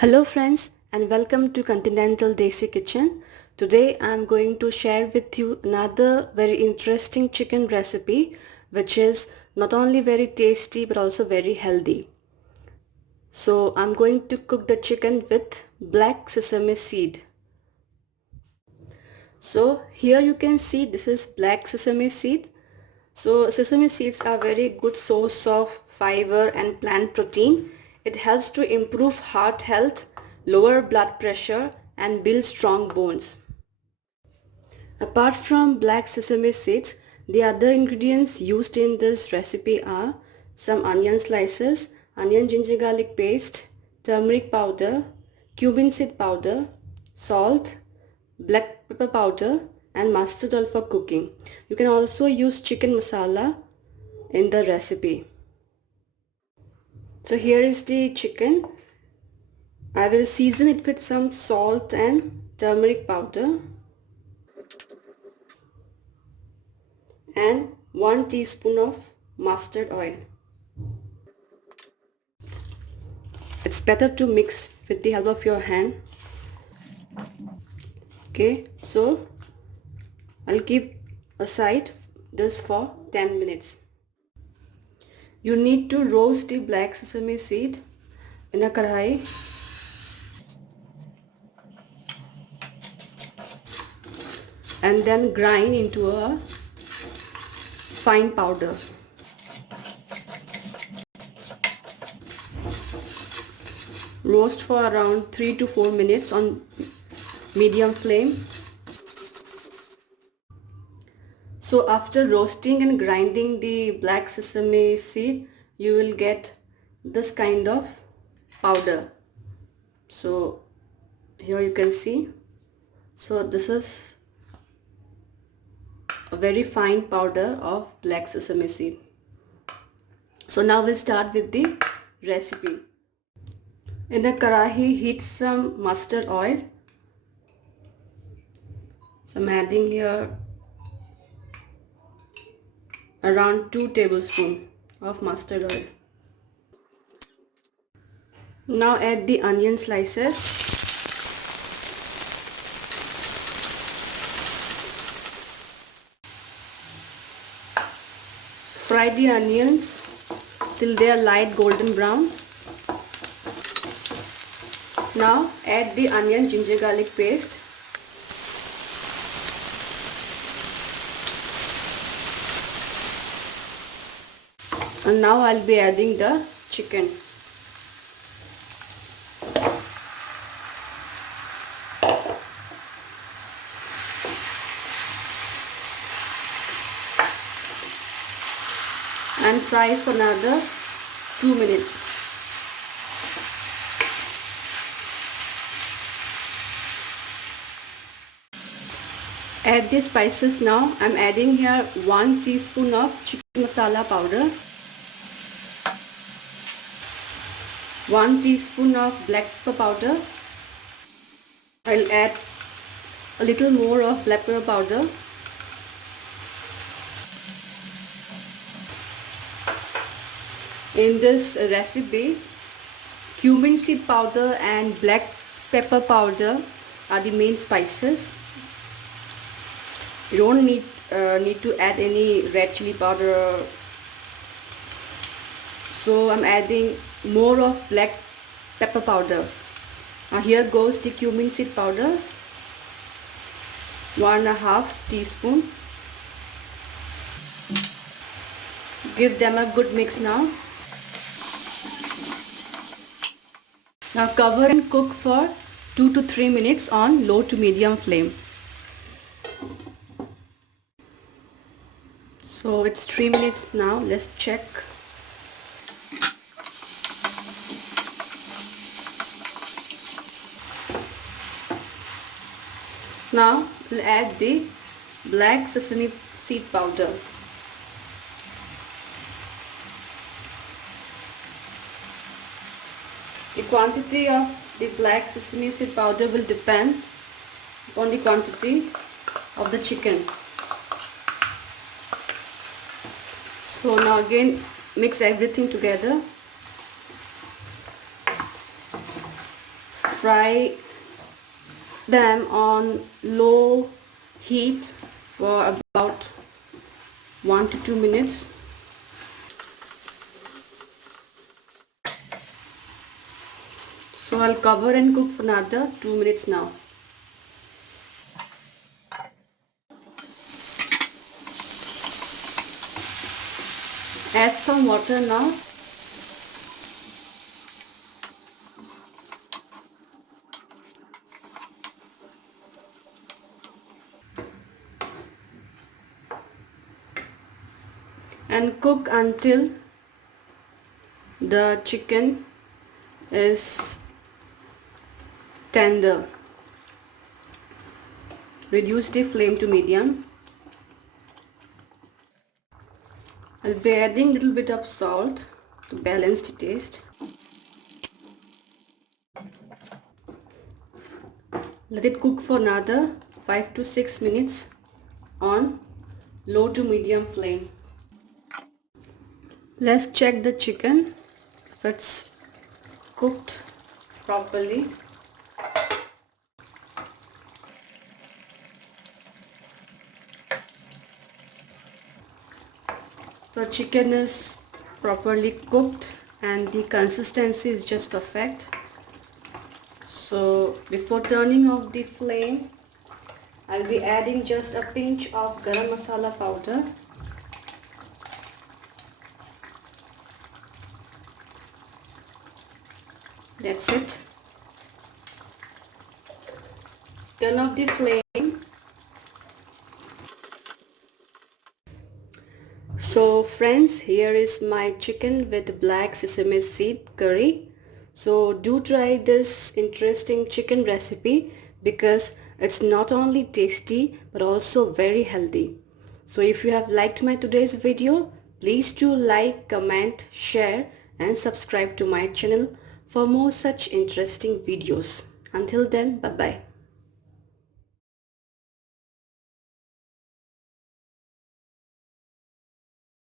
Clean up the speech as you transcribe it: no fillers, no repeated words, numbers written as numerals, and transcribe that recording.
Hello friends and welcome to Continental Desi Kitchen. Today I am going to share with you another very interesting chicken recipe which is not only very tasty but also very healthy. So I'm going to cook the chicken with black sesame seed. So here you can see this is black sesame seed. So sesame seeds are very good source of fiber and plant protein. It helps to improve heart health, lower blood pressure and build strong bones. Apart from black sesame seeds, the other ingredients used in this recipe are some onion slices, onion ginger garlic paste, turmeric powder, cumin seed powder, salt, black pepper powder and mustard oil for cooking. You can also use chicken masala in the recipe. So here is the chicken. I will season it with some salt and turmeric powder and 1 teaspoon of mustard oil. It's better to mix with the help of your hand. Okay, so I'll keep aside this for 10 minutes. You need to roast the black sesame seed in a kadhai and then grind into a fine powder. Roast for around 3 to 4 minutes on medium flame. So after roasting and grinding the black sesame seed, you will get this kind of powder. So here you can see. So this is a very fine powder of black sesame seed. So now we'll start with the recipe. In a karahi, heat some mustard oil. So I'm adding here around 2 tablespoons of mustard oil. Now add the onion slices. Fry the onions till they are light golden brown. Now add the onion ginger garlic paste. And now I'll be adding the chicken. And fry for another 2 minutes. Add the spices now. I'm adding here 1 teaspoon of chicken masala powder, 1 teaspoon of black pepper powder. I'll add a little more of black pepper powder. In this recipe, cumin seed powder and black pepper powder are the main spices. You don't need to add any red chili powder. So I'm adding more of black pepper powder. Now here goes the cumin seed powder, 1.5 teaspoon. Give them a good mix now. Now cover and cook for 2 to 3 minutes on low to medium flame. So it's 3 minutes now. Let's check. Now we'll add the black sesame seed powder. The quantity of the black sesame seed powder will depend on the quantity of the chicken. So now again mix everything together. fry them on low heat for about 1 to 2 minutes. So I'll cover and cook for another 2 minutes now. Add some water now. And cook until the chicken is tender. Reduce the flame to medium. I'll be adding a little bit of salt to balance the taste. Let it cook for another 5 to 6 minutes on low to medium flame. Let's check the chicken if it's cooked properly. The chicken is properly cooked and the consistency is just perfect. So before turning off the flame, I'll be adding just a pinch of garam masala powder. That's it. Turn off the flame. So friends, here is my chicken with black sesame seed curry. So do try this interesting chicken recipe because it's not only tasty but also very healthy. So if you have liked my today's video, please do like, comment, share and subscribe to my channel for more such interesting videos. Until then, bye bye.